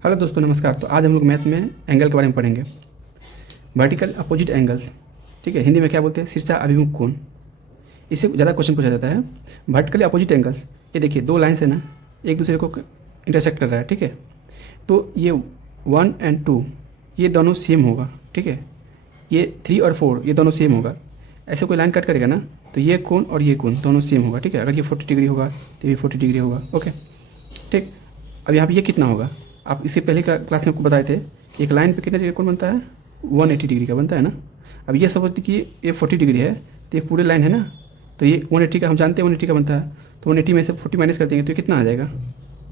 Hello दोस्तों, नमस्कार। तो आज हम लोग मैथ में एंगल के बारे में पढ़ेंगे। वर्टिकल अपोजिट एंगल्स, ठीक है। हिंदी में क्या बोलते हैं? शीर्षा अभिमुख कोण। इससे ज़्यादा क्वेश्चन पूछा जाता है। वर्टिकली अपोजिट एंगल्स, ये देखिए दो लाइन्स है ना, एक दूसरे को इंटरसेक्ट कर रहा है, ठीक है। तो ये 1 और 2 ये दोनों सेम होगा, ठीक है। ये 3 और 4 ये दोनों सेम होगा। ऐसे कोई लाइन कट करेगा ना, तो ये कोण और ये कोण दोनों सेम होगा, ठीक है। अगर ये 40 डिग्री होगा तो ये 40 डिग्री होगा, ओके, ठीक। अब यहाँ पे ये कितना होगा? आप इससे पहले क्लास में आपको बताए थे कि एक लाइन पे कितना डिग्री कोण बनता है? 180 डिग्री का बनता है ना। अब ये समझ कि ये 40 डिग्री है, तो ये पूरे लाइन है ना, तो ये 180 का हम जानते हैं 180 का बनता है। तो 180 में से 40 माइनस कर देंगे तो ये कितना आ जाएगा?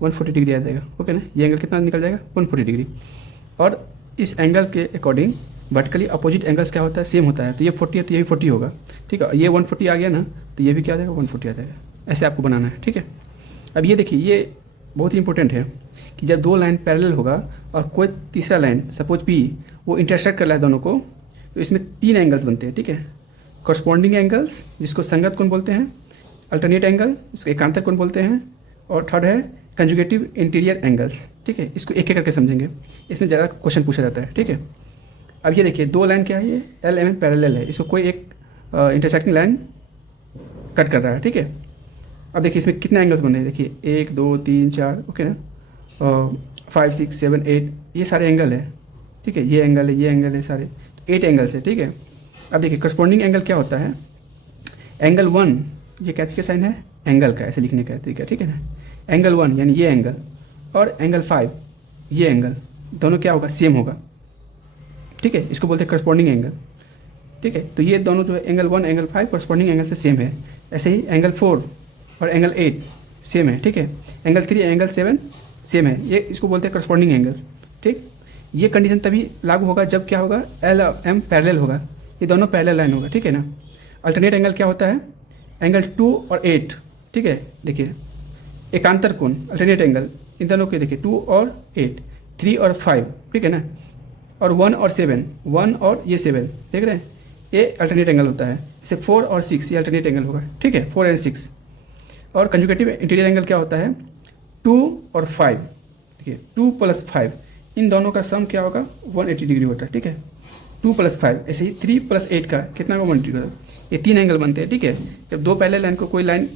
140 डिग्री आ जाएगा, ओके ना। ये एंगल कितना निकल जाएगा? 140 डिग्री। और इस एंगल के अकॉर्डिंग वर्टिकली अपोजिट एंगल्स क्या होता है? सेम होता है। तो ये 40 है तो ये भी 40 होगा, ठीक है। ये 140 आ गया ना, तो ये भी क्या आ जाएगा? 140 आ जाएगा। ऐसे आपको बनाना है, ठीक है। अब ये देखिए, ये बहुत ही इंपॉर्टेंट है कि जब दो लाइन पैरेलल होगा और कोई तीसरा लाइन सपोज पी वो इंटरसेक्ट कर रहा है दोनों को, तो इसमें 3 एंगल्स बनते हैं, ठीक है। कॉरस्पॉन्डिंग एंगल्स, जिसको संगत कोण बोलते हैं, अल्टरनेट एंगल जिसको एकांतर कोण बोलते हैं, और थर्ड है कंजुगेटिव इंटीरियर एंगल्स, ठीक है। इसको एक एक करके समझेंगे, इसमें ज़्यादा क्वेश्चन पूछा जाता है, ठीक है। अब ये देखिए दो लाइन क्या है, ये एल एम एन पैरेलल है, इसको कोई एक इंटरसेक्टिंग लाइन कट कर रहा है, ठीक है। अब देखिए इसमें कितने एंगल्स बन रहे हैं, देखिए 1 2 3 4, ओके ना, 5 6 7 8 ये सारे एंगल है, ठीक है। ये एंगल है, ये एंगल है, सारे 8 एंगल्स है, ठीक है। अब देखिए करस्पॉन्डिंग एंगल क्या होता है? एंगल 1 ये क्या के साइन है? एंगल का, ऐसे लिखने का तरीका, ठीक है ना। एंगल 1 यानी ये एंगल, और एंगल 5 ये एंगल, दोनों क्या होगा? सेम होगा, ठीक है। इसको बोलते हैं करस्पॉन्डिंग एंगल, ठीक है। तो ये दोनों जो है एंगल 1 एंगल 5 करस्पॉन्डिंग एंगल से सेम है। ऐसे ही एंगल 4 और एंगल 8 सेम है, ठीक है। एंगल 3 एंगल 7 सेम है, ये इसको बोलते हैं करस्पॉन्डिंग एंगल, ठीक। ये कंडीशन तभी लागू होगा जब क्या होगा? एल एम पैरेलल होगा, ये दोनों पैरेलल लाइन होगा, ठीक है ना। अल्टरनेट एंगल क्या होता है? एंगल 2 और 8, ठीक है। देखिए एकांतर कोण अल्टरनेट एंगल, इन दोनों के देखिए 2 और 8, 3 और 5, ठीक है ना। और 1 और 7, 1 और ये 7, देख रहे हैं, ये अल्टरनेट एंगल होता है। जैसे 4 और 6 ये अल्टरनेट एंगल होगा, ठीक है, 4 एंड 6। और कंजुगेटिव इंटीरियर एंगल क्या होता है? 2 और 5, देखिए 2 + 5 इन दोनों का सम क्या होगा? 180 डिग्री होता है, ठीक है। 2 + 5, ऐसे ही 3 + 8 का कितना होगा? 180 होता है। ये 3 एंगल बनते हैं, ठीक है। जब दो पहले लाइन को कोई लाइन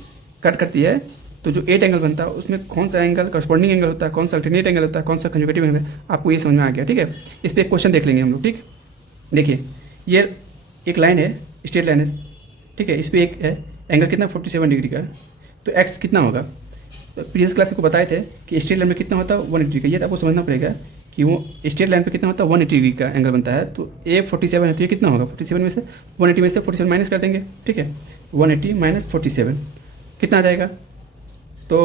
कट करती है तो जो 8 एंगल बनता है उसमें कौन सा एंगल करस्पॉन्डिंग एंगल होता है, कौन सा अल्टरनेट एंगल होता है, कौन सा कंजुगेटिव एंगल, आपको ये समझ में आ गया, ठीक है। इस पर एक क्वेश्चन देख लेंगे हम लोग, ठीक। देखिए ये एक लाइन है, स्ट्रेट लाइन है, ठीक है। इस पर एक है एंगल कितना? 47 डिग्री का। तो एक्स कितना होगा? तो प्रीवियस क्लास को बताए थे कि स्ट्रेट लाइन में कितना होता है? 180 डिग्री का। ये तो आपको समझना पड़ेगा कि वो स्ट्रेट लाइन पे कितना होता है? 180 डिग्री का एंगल बनता है। तो ए 47 है, तो ये कितना होगा? 47 में से 180 में से 47 माइनस कर देंगे, ठीक है। 180 माइनस 47 कितना आ जाएगा? तो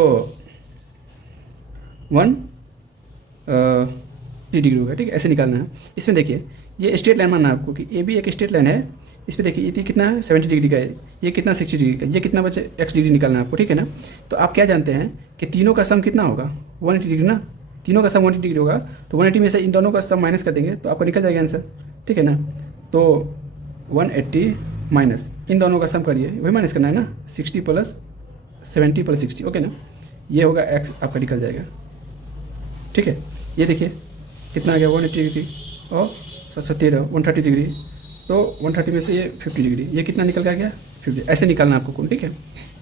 1 डिग्री होगा, ठीक है। ऐसे निकालना है। इसमें देखिए ये स्ट्रेट लाइन मानना है आपको कि ए भी एक स्ट्रेट लाइन है। इस पर देखिए ये कितना है? 70 डिग्री का है, ये कितना 60 डिग्री का, ये कितना बचे? x डिग्री निकालना है आपको, ठीक है ना। तो आप क्या जानते हैं कि तीनों का सम कितना होगा? 180 डिग्री ना, तीनों का सम 180 डिग्री होगा। तो 180 में से इन दोनों का सम माइनस कर देंगे तो आपका निकल जाएगा आंसर, ठीक है ना। तो 180 माइनस इन दोनों का सम करिए, वही माइनस करना है ना, 60 + 70 + 60, ओके ना। ये होगा x, आपका निकल जाएगा, ठीक है। ये देखिए कितना आ गया? 180 डिग्री और 17 130 डिग्री। तो 130 में से ये 50 डिग्री, ये कितना निकल के आ गया? 50। ऐसे निकालना आपको कोण, ठीक है।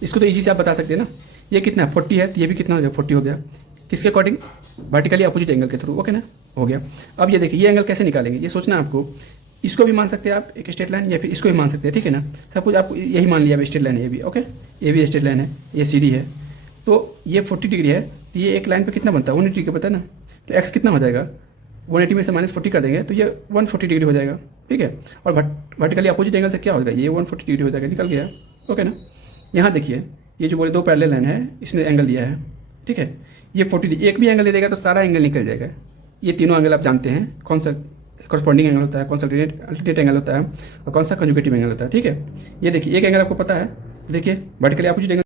इसको तो इजी से आप बता सकते हैं ना। ये कितना 40 है, तो ये भी कितना हो गया? 40 हो गया। किसके अकॉर्डिंग? वर्टिकली अपोजिट एंगल के थ्रू, ओके ना, हो गया। अब ये देखिए ये एंगल कैसे निकालेंगे, ये सोचना आपको। इसको भी मान सकते हैं आप एक स्ट्रेट लाइन, या फिर इसको भी मान सकते हैं, ठीक है ना। सब कुछ आपको यही मान लिया, स्ट्रेट लाइन है ये भी, ओके। ये भी स्ट्रेट लाइन है, ये CD है। तो ये 40 डिग्री है, तो ये एक लाइन पे कितना बनता है? 180 डिग्री पता है ना। तो एक्स कितना हो जाएगा? 180 में से -40 कर देंगे तो ये 140 डिग्री हो जाएगा, ठीक है। और वर्टिकली अपोजिट एंगल से क्या हो जाएगा? ये 140 डिग्री हो जाएगा, निकल गया, ओके ना। यहाँ देखिए ये जो बोले दो पैरेलल लाइन है, इसमें एंगल दिया है, ठीक है। ये 40 डिग्री, एक भी एंगल दे देगा तो सारा एंगल निकल जाएगा। ये तीनों एंगल आप जानते हैं कौन सा कॉरस्पॉन्डिंग एंगल होता है, कौन सा अल्टरनेट एंगल होता है, और कौन सा कंजुगेटिव एंगल होता है, ठीक है। ये देखिए एक एंगल आपको पता है, देखिए वर्टिकली अपोजिट एंगल